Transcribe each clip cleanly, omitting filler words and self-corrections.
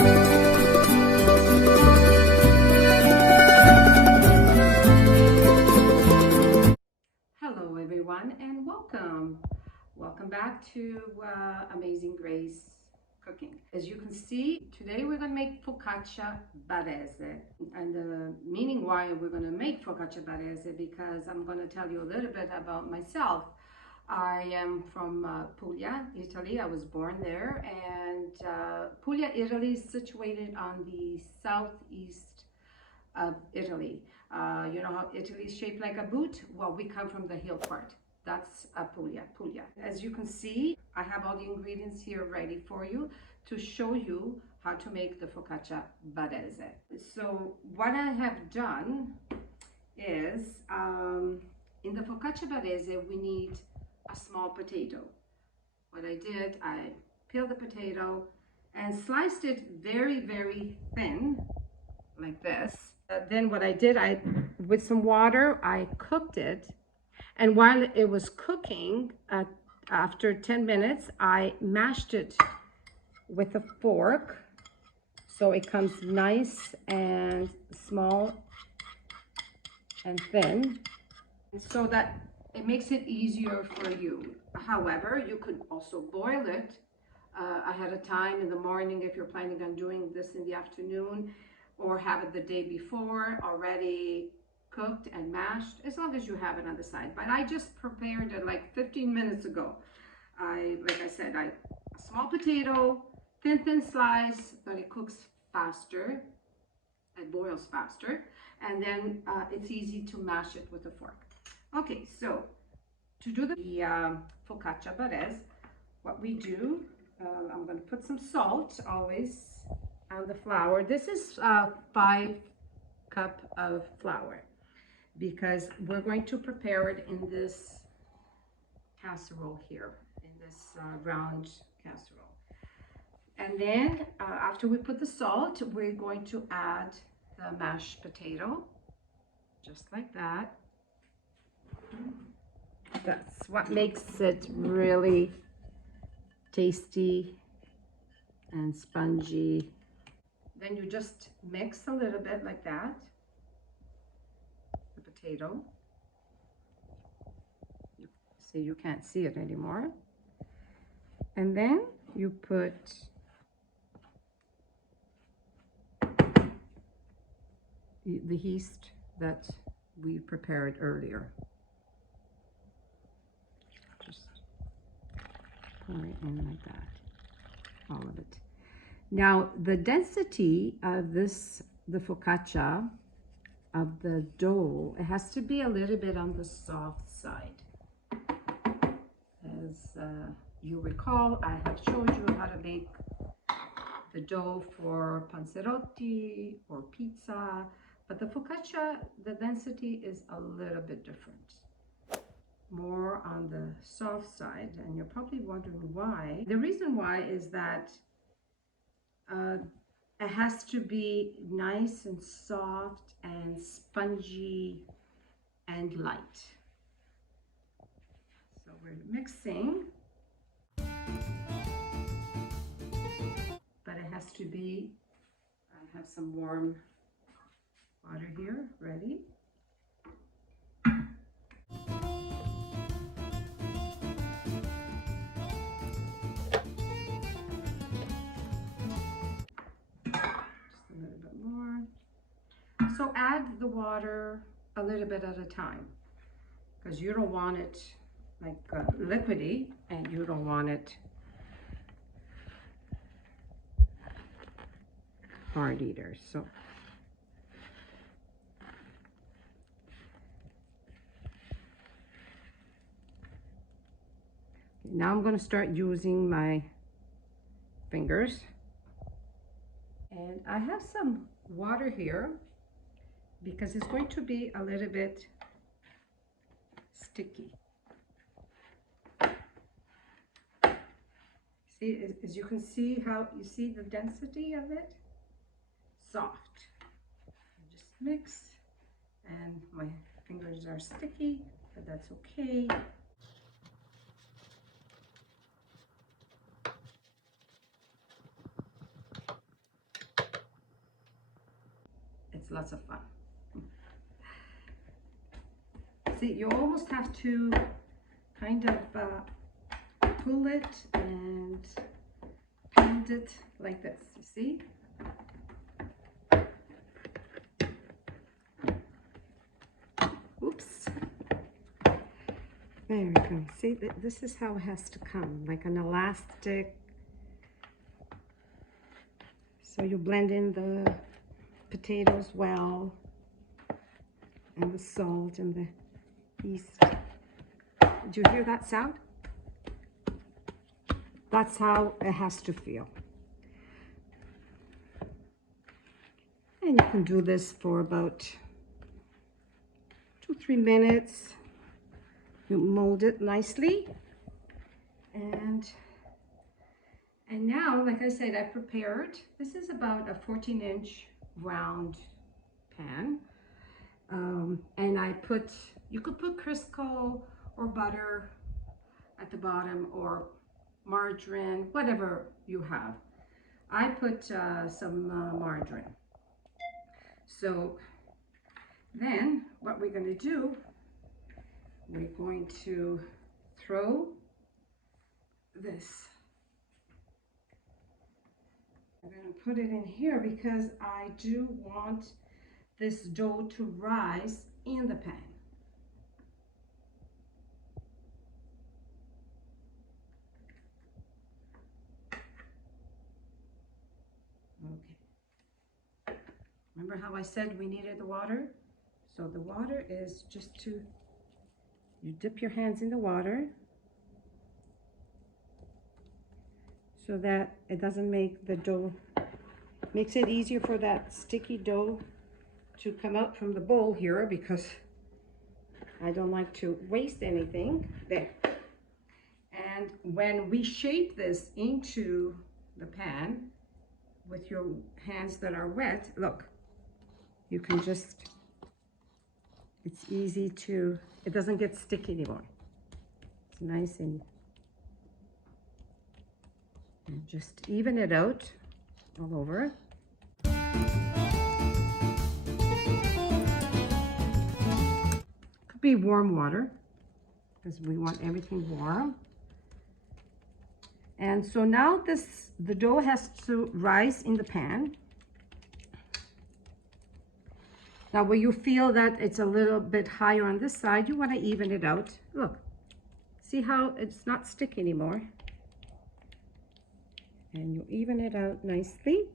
Hello everyone and welcome back to Amazing Grace Cooking. As you can see, today we're going to make focaccia barese, and the meaning why we're going to make focaccia barese, because I'm going to tell you a little bit about myself. I am from Puglia, Italy. I was born there, and Puglia, Italy is situated on the southeast of Italy. You know how Italy is shaped like a boot? Well, we come from the hill part. That's Puglia. As you can see, I have all the ingredients here ready for you to show you how to make the focaccia barese. So what I have done is, in the focaccia barese, we need a small potato. What I did, I peeled the potato and sliced it very, very thin, like this. Then what I did, with some water, I cooked it. And while it was cooking, after 10 minutes, I mashed it with a fork. So it comes nice and small and thin, so that it makes it easier for you. However, you could also boil it ahead of time in the morning if you're planning on doing this in the afternoon, or have it the day before already cooked and mashed, as long as you have it on the side. But I just prepared it like 15 minutes ago. Like I said, a small potato, thin slice, but it cooks faster, it boils faster, and then it's easy to mash it with a fork. Okay, so to do the focaccia barese, what we do, I'm going to put some salt always on the flour. This is 5 cups of flour, because we're going to prepare it in this casserole here, in this round casserole. And then after we put the salt, we're going to add the mashed potato, just like that. That's what makes it really tasty and spongy. Then you just mix a little bit like that, the potato. See, you can't see it anymore. And then you put the yeast that we prepared earlier. Just pour it in like that, all of it. Now, the density of the focaccia, of the dough, it has to be a little bit on the soft side. As you recall, I have showed you how to make the dough for panzerotti or pizza, but the focaccia, the density is a little bit different, more on the soft side. And you're probably wondering why. The reason why is that it has to be nice and soft and spongy and light. So we're mixing, but it has to be, I have some warm water here ready. So add the water a little bit at a time, because you don't want it like liquidy, and you don't want it hard either. So now I'm going to start using my fingers, and I have some water here because it's going to be a little bit sticky. See, as you can see, how you see the density of it, soft. Just mix, and my fingers are sticky, but that's okay. It's lots of fun. See, you almost have to kind of pull it and pound it like this, you see? Oops. There we go. See, this is how it has to come, like an elastic. So you blend in the potatoes well, and the salt and the yeast. Did you hear that sound? That's how it has to feel. And you can do this for about 2-3 minutes. You mold it nicely. And now, like I said, I prepared. This is about a 14-inch round pan. And you could put Crisco or butter at the bottom, or margarine, whatever you have. I put some margarine. So then what we're going to do, we're going to throw this. I'm going to put it in here because I do want this dough to rise in the pan. Okay. Remember how I said we needed the water? So the water is just you dip your hands in the water so that it doesn't make the dough, makes it easier for that sticky dough to come out from the bowl here, because I don't like to waste anything. There. And when we shape this into the pan with your hands that are wet, look, you can just, it's easy to, it doesn't get sticky anymore. It's nice and just even it out all over. Could be warm water, because we want everything warm. And so now the dough has to rise in the pan. Now where you feel that it's a little bit higher on this side, you want to even it out. Look, see how it's not sticky anymore? And you even it out nicely.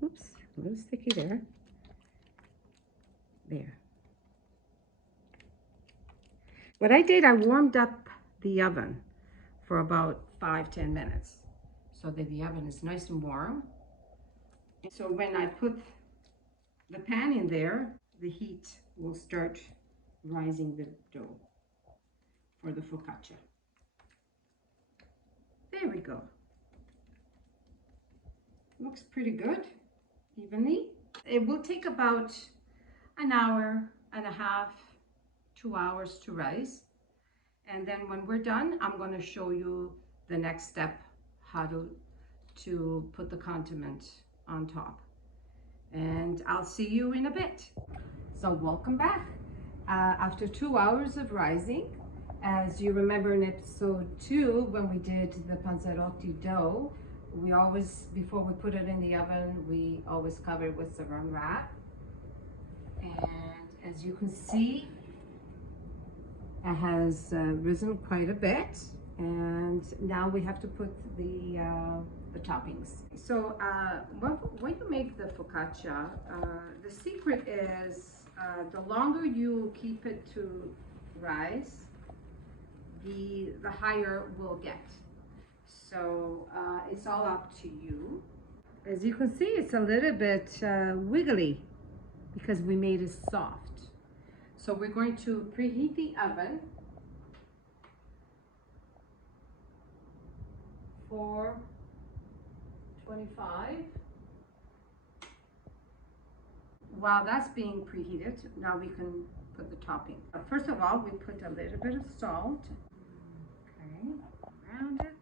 Oops, a little sticky there. There. What I did, I warmed up the oven for about 5-10 minutes so that the oven is nice and warm. And so when I put the pan in there, the heat will start rising the dough for the focaccia. There we go. Looks pretty good, evenly. It will take about an hour and a half, 2 hours to rise. And then when we're done, I'm going to show you the next step, how to put the condiment on top. And I'll see you in a bit. So welcome back. After 2 hours of rising, as you remember in episode 2, when we did the panzerotti dough, we always, before we put it in the oven, we always cover it with saran wrap. And as you can see, it has risen quite a bit. And now we have to put the toppings. So when you make the focaccia, the secret is the longer you keep it to rise, the higher we'll get. So it's all up to you. As you can see, it's a little bit wiggly because we made it soft. So we're going to preheat the oven for 25. While that's being preheated, now we can put the topping. First of all, we put a little bit of salt. Okay, around it.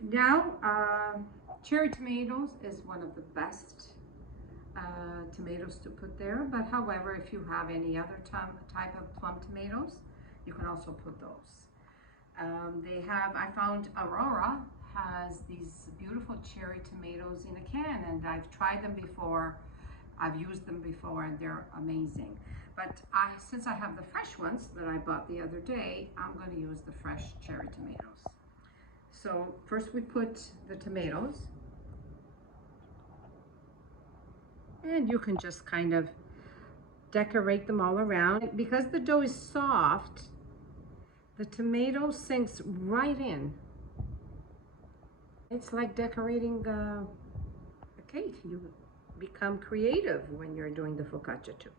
Now, cherry tomatoes is one of the best tomatoes to put there, but however, if you have any other type of plum tomatoes, you can also put those. I found Aurora has these beautiful cherry tomatoes in a can, and I've tried them before. I've used them before and they're amazing. But since I have the fresh ones that I bought the other day, I'm going to use the fresh cherry tomatoes. So first we put the tomatoes, and you can just kind of decorate them all around. Because the dough is soft, the tomato sinks right in. It's like decorating a cake. You become creative when you're doing the focaccia too.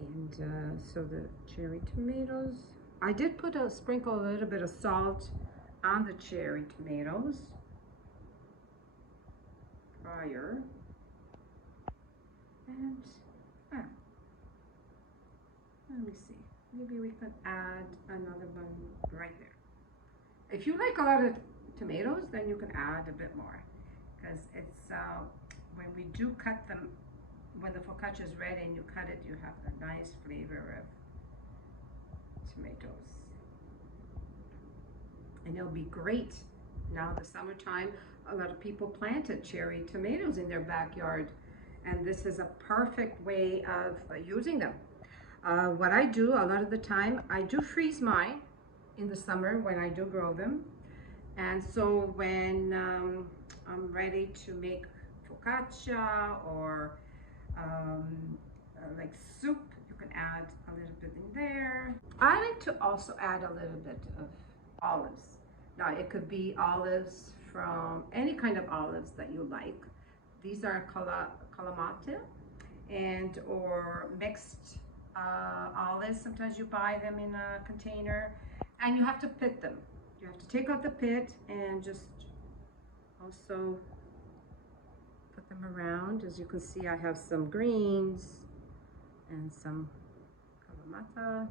And so the cherry tomatoes, I did sprinkle a little bit of salt on the cherry tomatoes prior. And let me see, maybe we could add another one right there. If you like a lot of tomatoes, then you can add a bit more, because it's when we do cut them, when the focaccia is ready and you cut it, you have the nice flavor of tomatoes. And it'll be great now the summertime. A lot of people planted cherry tomatoes in their backyard, and this is a perfect way of using them. What I do a lot of the time, I do freeze mine in the summer when I do grow them. And so when I'm ready to make focaccia or like soup, you can add a little bit in there. I like to also add a little bit of olives. Now it could be olives from any kind of olives that you like. These are calamata and or mixed olives. Sometimes you buy them in a container, and you have to pit them. You have to take out the pit and just also put them around. As you can see, I have some greens and some calamata.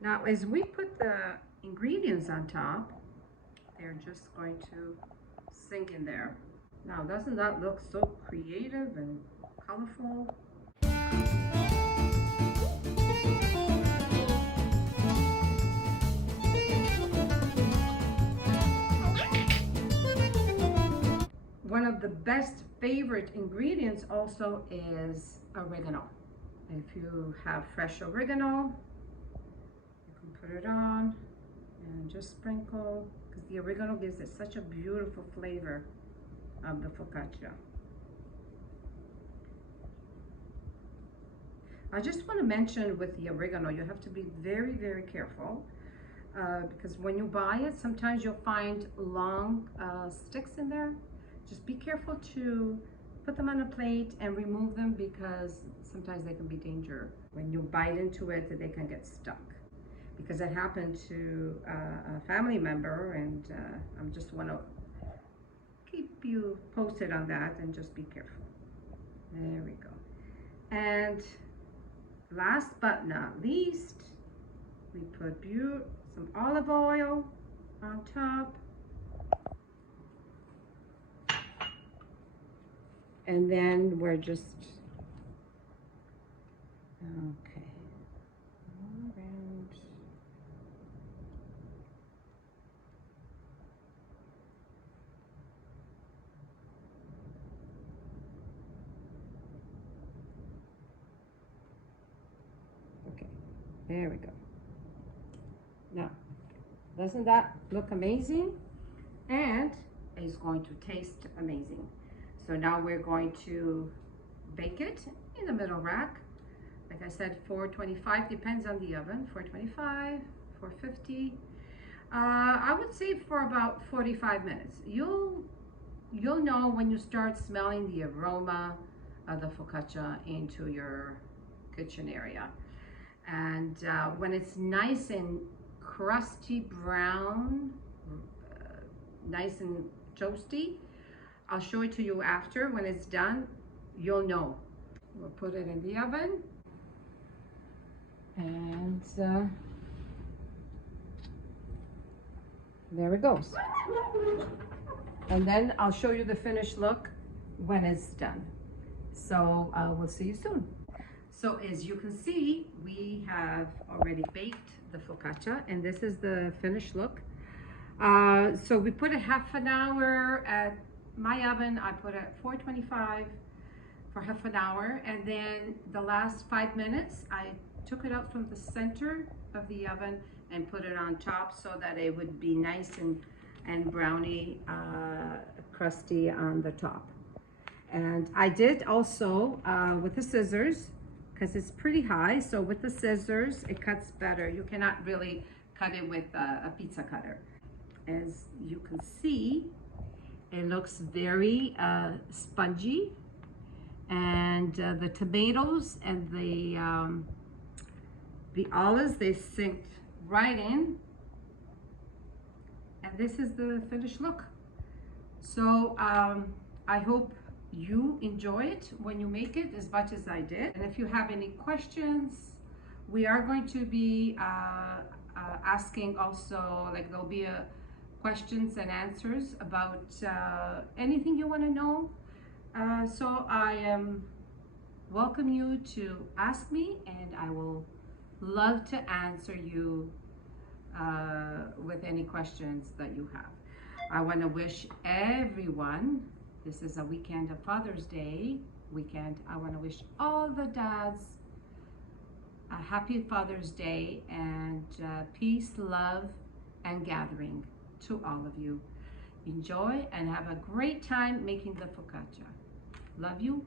Now, as we put the ingredients on top, they're just going to sink in there. Now, doesn't that look so creative and colorful? One of the best favorite ingredients also is oregano. If you have fresh oregano, you can put it on and just sprinkle, because the oregano gives it such a beautiful flavor of the focaccia. I just want to mention with the oregano, you have to be very, very careful, because when you buy it, sometimes you'll find long sticks in there. Just be careful to put them on a plate and remove them, because sometimes they can be dangerous. When you bite into it, they can get stuck. Because it happened to a family member, and I just want to keep you posted on that, and just be careful. There we go. And last but not least, we put some olive oil on top. And then we're just, okay, all around. Okay, there we go. Now, doesn't that look amazing? And it's going to taste amazing. So now we're going to bake it in the middle rack. Like I said, 425, depends on the oven, 425, 450. I would say for about 45 minutes. You'll know when you start smelling the aroma of the focaccia into your kitchen area. And when it's nice and crusty brown, nice and toasty, I'll show it to you after. When it's done, you'll know. We'll put it in the oven. And there it goes. And then I'll show you the finished look when it's done. So we'll see you soon. So as you can see, we have already baked the focaccia, and this is the finished look. So we put it half an hour at my oven. I put it at 425 for half an hour, and then the last 5 minutes I took it out from the center of the oven and put it on top so that it would be nice and browny, crusty on the top. And I did also with the scissors, because it's pretty high, so with the scissors it cuts better. You cannot really cut it with a pizza cutter. As you can see, it looks very spongy, and the tomatoes and the olives, they sink right in, and this is the finished look. So I hope you enjoy it when you make it as much as I did. And if you have any questions, we are going to be asking also, like there'll be a questions and answers about anything you want to know. So I welcome you to ask me, and I will love to answer you with any questions that you have. I want to wish everyone, this is a weekend of Father's Day weekend, I want to wish all the dads a happy Father's Day, and peace, love, and gathering to all of you. Enjoy and have a great time making the focaccia. Love you.